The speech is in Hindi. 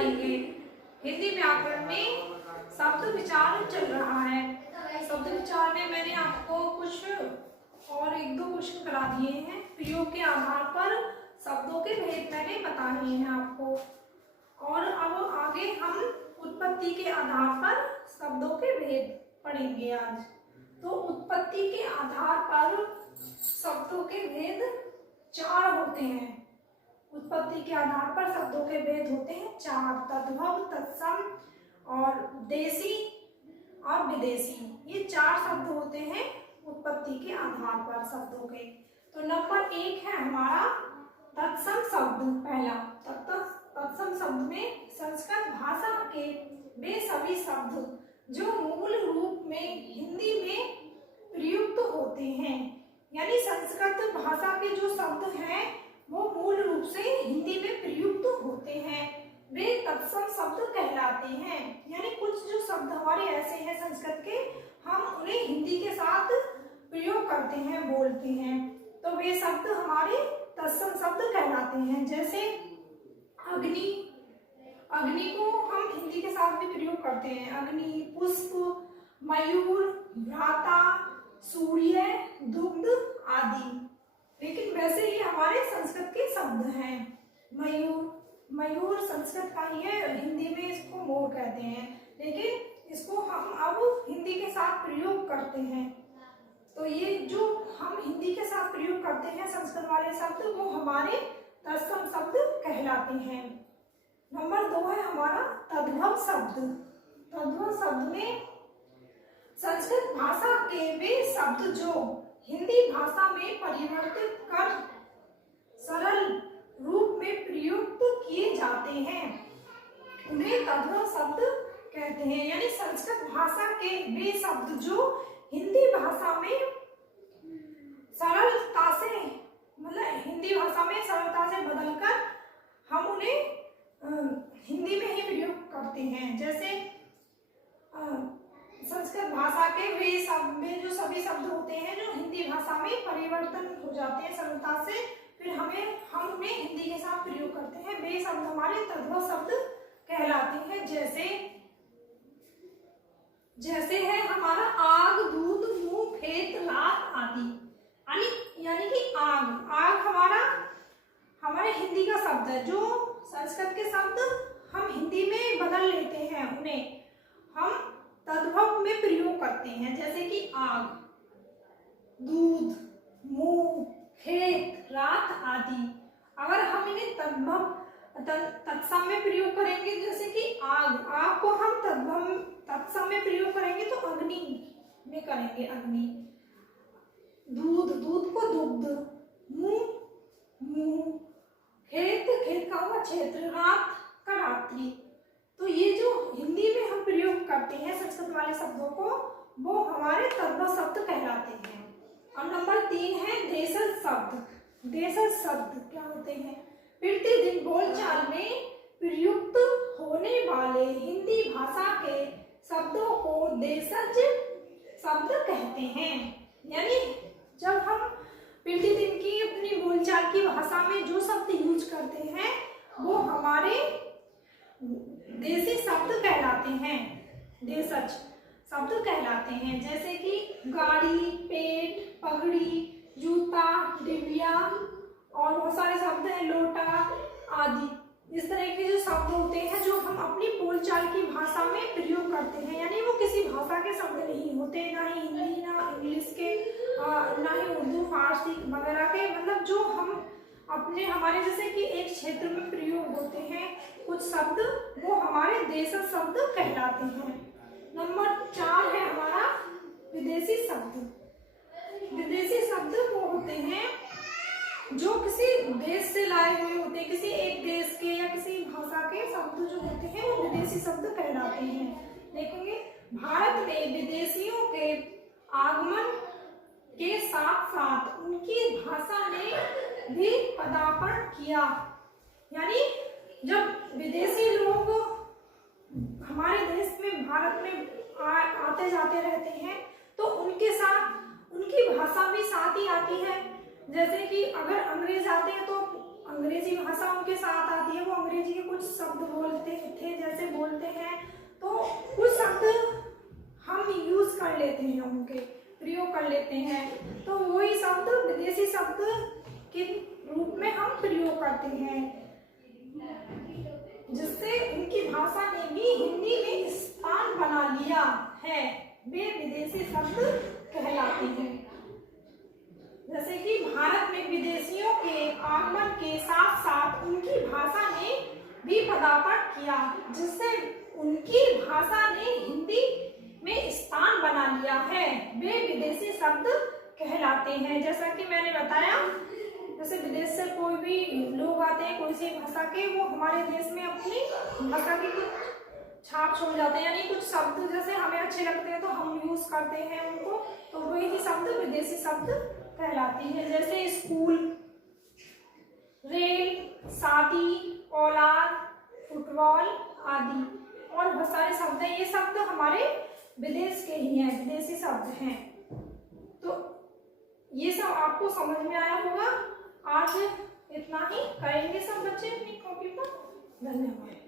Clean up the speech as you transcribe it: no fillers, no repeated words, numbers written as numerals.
पढ़ेंगे। हिंदी व्याकरण में शब्द विचार चल रहा है। शब्द विचार में मैंने आपको कुछ और एक दो क्वेश्चन करा दिए हैं। प्रयोग के आधार पर शब्दों के भेद मैंने बता दिए हैं आपको। और अब आगे हम उत्पत्ति के आधार पर शब्दों के भेद पढ़ेंगे आज। तो उत्पत्ति के आधार पर शब्दों के भेद 4 होते हैं। उत्पत्ति के आधार पर शब्दों के भेद होते हैं 4। तद्भव, तत्सम और देशी और विदेशी, ये 4 शब्द होते हैं उत्पत्ति के आधार पर शब्दों के। तो नंबर 1 है हमारा तत्सम शब्द। पहला तत्सम शब्द में संस्कृत भाषा के वे सभी शब्द जो मूल रूप में हिंदी में प्रयुक्त होते हैं, यानी संस्कृत भाषा के जो शब्द हैं वो मूल रूप से हिंदी में प्रयुक्त होते हैं, वे तत्सम शब्द कहलाते हैं। यानी कुछ जो शब्द हमारे ऐसे हैं संस्कृत के, हम उन्हें हिंदी के साथ प्रयोग करते हैं, बोलते हैं, तो वे शब्द हमारे तत्सम शब्द कहलाते हैं। जैसे अग्नि, अग्नि को हम हिंदी के साथ भी प्रयोग करते हैं। अग्नि, पुष्प, मयूर, भ्राता, सूर्य, दुग्ध आदि। लेकिन वैसे ये हमारे संस्कृत के शब्द हैं। मयूर संस्कृत का ही है, हिंदी में इसको मोर कहते हैं, लेकिन इसको हम अब हिंदी के साथ प्रयोग करते हैं। तो ये जो हम हिंदी के साथ प्रयोग करते हैं संस्कृत वाले शब्द, वो हमारे तत्सम शब्द कहलाते हैं। नंबर 2 है हमारा तद्भव शब्द। तद्भव शब्द में संस्कृत भाषा के वे शब्द जो हिंदी भाषा में परिवर्तित कर सरल रूप में प्रयुक्त किए जाते हैं, उन्हें तद्भव शब्द कहते हैं। यानी संस्कृत भाषा के वे शब्द जो हिंदी भाषा में सरलता से, मतलब हिंदी भाषा में सरलता से बदलकर हम उन्हें हिंदी में ही प्रयोग करते हैं। जैसे संस्कृत भाषा के वे शब्द में जो सभी शब्द होते हैं जो हिंदी भाषा में परिवर्तन हो जाते हैं सरलता से, फिर हम उन्हें हिंदी के साथ प्रयोग करते हैं, वे शब्द हमारे तद्भव शब्द कहलाते हैं। जैसे है हमारा आग, दूध, मुंह, खेत, रात आदि। यानी कि आग हमारे हिंदी का शब्द है। जो संस्कृत के शब्द हम हिंदी में बदल लेते हैं, उन्हें हम तद्भव में प्रयोग करते हैं। जैसे कि आग, दूध, मुंह, खेत, रात आदि। अगर हम इन्हें तत्सम में प्रयोग करेंगे, जैसे कि आग को हम तत्सम में प्रयोग करेंगे तो अग्नि में करेंगे, अग्नि। दूध को दुग्ध, मुंह, खेत का हुआ क्षेत्र, रात का रात्रि। तो ये जो हिंदी में हम प्रयोग करते हैं संस्कृत वाले शब्दों को, वो हमारे तद्भव शब्द कहलाते हैं। और नंबर 3 है देशज शब्द। देशज शब्द क्या होते हैं? प्रतिदिन बोलचाल में प्रयुक्त होने वाले हिंदी भाषा के शब्दों को देशज शब्द कहते हैं। यानी जब हम प्रतिदिन की अपनी बोलचाल की भाषा में जो शब्द यूज करते हैं वो हमारे देसी शब्द कहलाते हैं, देशज शब्द कहलाते हैं। जैसे कि गाड़ी, पेट, पगड़ी, जूता, डिबिया और बहुत सारे शब्द हैं, लोटा आदि। इस तरह के जो शब्द होते हैं जो हम अपनी बोलचाल की भाषा में प्रयोग करते हैं, यानी वो किसी भाषा के शब्द नहीं होते, ना ही हिंदी, ना इंग्लिश के, ना ही उर्दू, फारसी वगैरह के। मतलब जो हम अपने हमारे जैसे कि एक क्षेत्र में प्रयोग होते हैं कुछ शब्द, वो हमारे देशज शब्द कहलाते हैं। नंबर 4 है हमारा विदेशी शब्द। विदेशी शब्द वो होते हैं जो किसी देश से लाए हुए होते हैं, किसी एक देश के या किसी भाषा के शब्द जो होते हैं वो विदेशी शब्द कहलाते हैं। देखेंगे भारत में विदेशियों के आगमन के साथ साथ उनकी भाषा ने भी पदार्पण किया। यानी जब विदेशी लोग हमारे देश में, भारत में आते जाते रहते हैं तो उनके साथ उनकी भाषा भी साथ ही आती है। जैसे कि अगर अंग्रेज आते हैं तो अंग्रेजी भाषा उनके साथ आती है, वो अंग्रेजी के कुछ शब्द बोलते थे, जैसे बोलते हैं तो कुछ शब्द हम यूज कर लेते हैं, उनके प्रयोग कर लेते हैं, तो वही शब्द विदेशी शब्द के रूप में हम प्रयोग करते हैं, जिससे उनकी भाषा ने भी हिंदी में स्थान बना लिया है, वे विदेशी शब्द कहलाते हैं। जैसे कि भारत में विदेशियों के आगमन के साथ साथ उनकी भाषा ने भी पदार्पण किया, जिससे उनकी भाषा ने हिंदी में स्थान बना लिया है, वे विदेशी शब्द कहलाते हैं। जैसा कि मैंने बताया, जैसे विदेश से कोई भी लोग आते हैं कोई सी भाषा के, वो हमारे देश में अपनी भाषा की कुछ छाप छोड़ जाते हैं, यानी कुछ शब्द जैसे हमें अच्छे लगते हैं तो हम यूज करते हैं उनको, तो वही शब्द विदेशी शब्द कहलाती है। जैसे स्कूल, रेल, शादी, औलाद, फुटबॉल आदि और बहुत सारे शब्द हैं, ये शब्द हमारे विदेश के ही हैं, विदेशी शब्द हैं। तो ये सब आपको समझ में आया होगा। आज इतना ही करेंगे सब बच्चे अपनी कॉपी पर। धन्यवाद।